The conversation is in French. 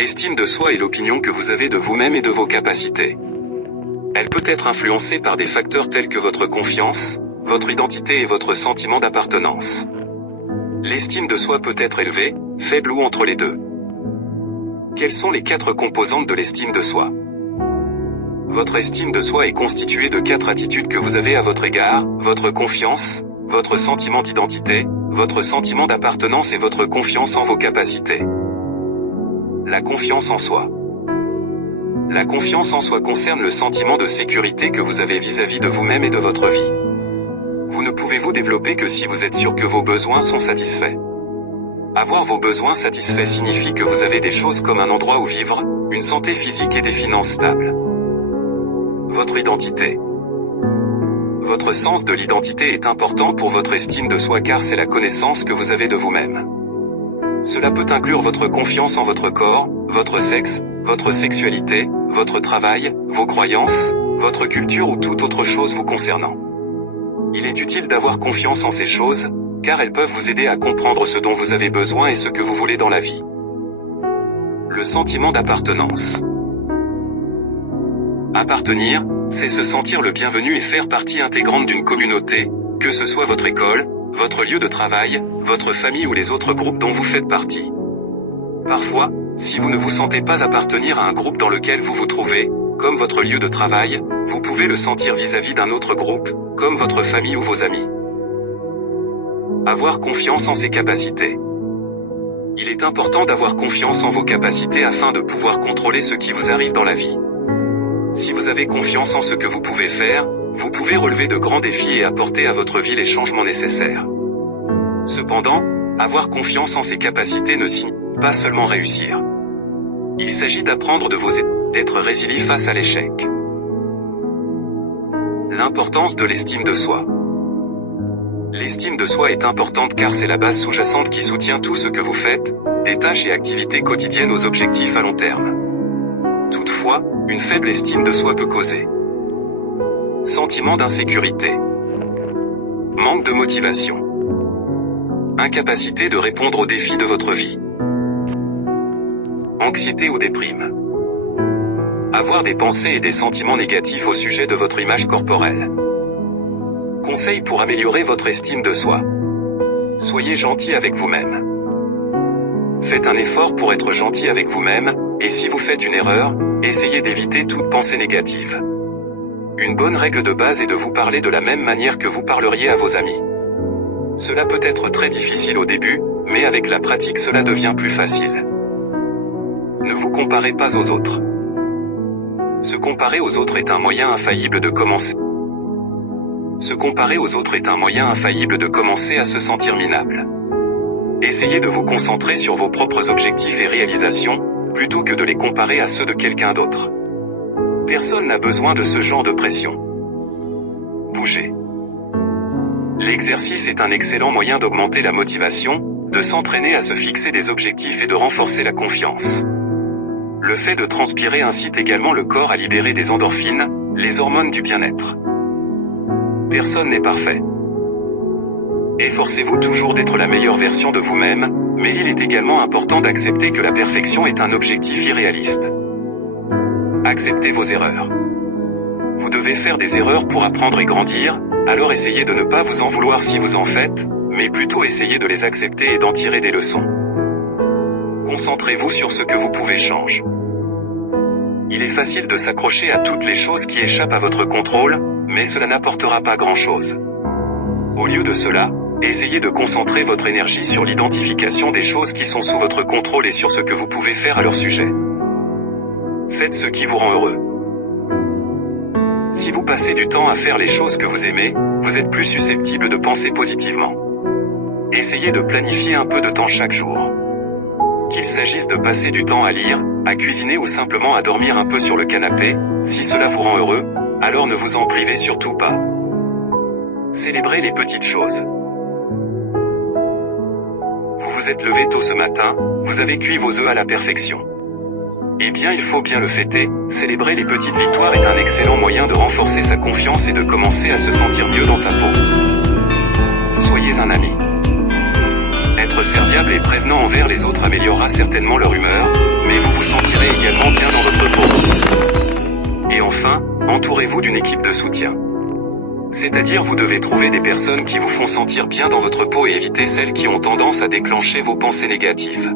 Estime de soi est l'opinion que vous avez de vous-même et de vos capacités. Elle peut être influencée par des facteurs tels que votre confiance, votre identité et votre sentiment d'appartenance. L'estime de soi peut être élevée, faible ou entre les deux. Quelles sont les 4 composantes de l'estime de soi? Votre estime de soi est constituée de 4 attitudes que vous avez à votre égard: votre confiance, votre sentiment d'identité, votre sentiment d'appartenance et votre confiance en vos capacités. La confiance en soi. La confiance en soi concerne le sentiment de sécurité que vous avez vis-à-vis de vous-même et de votre vie. Vous ne pouvez vous développer que si vous êtes sûr que vos besoins sont satisfaits. Avoir vos besoins satisfaits signifie que vous avez des choses comme un endroit où vivre, une santé physique et des finances stables. Votre identité. Votre sens de l'identité est important pour votre estime de soi car c'est la connaissance que vous avez de vous-même. Cela peut inclure votre confiance en votre corps, votre sexe, votre sexualité, votre travail, vos croyances, votre culture ou toute autre chose vous concernant. Il est utile d'avoir confiance en ces choses, car elles peuvent vous aider à comprendre ce dont vous avez besoin et ce que vous voulez dans la vie. Le sentiment d'appartenance. Appartenir, c'est se sentir le bienvenu et faire partie intégrante d'une communauté, que ce soit votre école, votre lieu de travail, votre famille ou les autres groupes dont vous faites partie. Parfois, si vous ne vous sentez pas appartenir à un groupe dans lequel vous vous trouvez, comme votre lieu de travail, vous pouvez le sentir vis-à-vis d'un autre groupe, comme votre famille ou vos amis. Avoir confiance en ses capacités. Il est important d'avoir confiance en vos capacités afin de pouvoir contrôler ce qui vous arrive dans la vie. Si vous avez confiance en ce que vous pouvez faire, vous pouvez relever de grands défis et apporter à votre vie les changements nécessaires. Cependant, avoir confiance en ses capacités ne signifie pas seulement réussir. Il s'agit d'apprendre de vos erreurs, d'être résilient face à l'échec. L'importance de l'estime de soi. L'estime de soi est importante car c'est la base sous-jacente qui soutient tout ce que vous faites, des tâches et activités quotidiennes aux objectifs à long terme. Toutefois, une faible estime de soi peut causer sentiment d'insécurité, manque de motivation, incapacité de répondre aux défis de votre vie, anxiété ou déprime, avoir des pensées et des sentiments négatifs au sujet de votre image corporelle. Conseils pour améliorer votre estime de soi. Soyez gentil avec vous-même. Faites un effort pour être gentil avec vous-même, et si vous faites une erreur, essayez d'éviter toute pensée négative. Une bonne règle de base est de vous parler de la même manière que vous parleriez à vos amis. Cela peut être très difficile au début, mais avec la pratique cela devient plus facile. Ne vous comparez pas aux autres. Se comparer aux autres est un moyen infaillible de commencer. Se comparer aux autres est un moyen infaillible de commencer à se sentir minable. Essayez de vous concentrer sur vos propres objectifs et réalisations, plutôt que de les comparer à ceux de quelqu'un d'autre. Personne n'a besoin de ce genre de pression. Bougez. L'exercice est un excellent moyen d'augmenter la motivation, de s'entraîner à se fixer des objectifs et de renforcer la confiance. Le fait de transpirer incite également le corps à libérer des endorphines, les hormones du bien-être. Personne n'est parfait. Efforcez-vous toujours d'être la meilleure version de vous-même, mais il est également important d'accepter que la perfection est un objectif irréaliste. Acceptez vos erreurs. Vous devez faire des erreurs pour apprendre et grandir, alors essayez de ne pas vous en vouloir si vous en faites, mais plutôt essayez de les accepter et d'en tirer des leçons. Concentrez-vous sur ce que vous pouvez changer. Il est facile de s'accrocher à toutes les choses qui échappent à votre contrôle, mais cela n'apportera pas grand-chose. Au lieu de cela, essayez de concentrer votre énergie sur l'identification des choses qui sont sous votre contrôle et sur ce que vous pouvez faire à leur sujet. Faites ce qui vous rend heureux. Si vous passez du temps à faire les choses que vous aimez, vous êtes plus susceptible de penser positivement. Essayez de planifier un peu de temps chaque jour. Qu'il s'agisse de passer du temps à lire, à cuisiner ou simplement à dormir un peu sur le canapé, si cela vous rend heureux, alors ne vous en privez surtout pas. Célébrez les petites choses. Vous vous êtes levé tôt ce matin, vous avez cuit vos œufs à la perfection. Eh bien il faut bien le fêter, célébrer les petites victoires est un excellent moyen de renforcer sa confiance et de commencer à se sentir mieux dans sa peau. Soyez un ami. Être serviable et prévenant envers les autres améliorera certainement leur humeur, mais vous vous sentirez également bien dans votre peau. Et enfin, entourez-vous d'une équipe de soutien. C'est-à-dire vous devez trouver des personnes qui vous font sentir bien dans votre peau et éviter celles qui ont tendance à déclencher vos pensées négatives.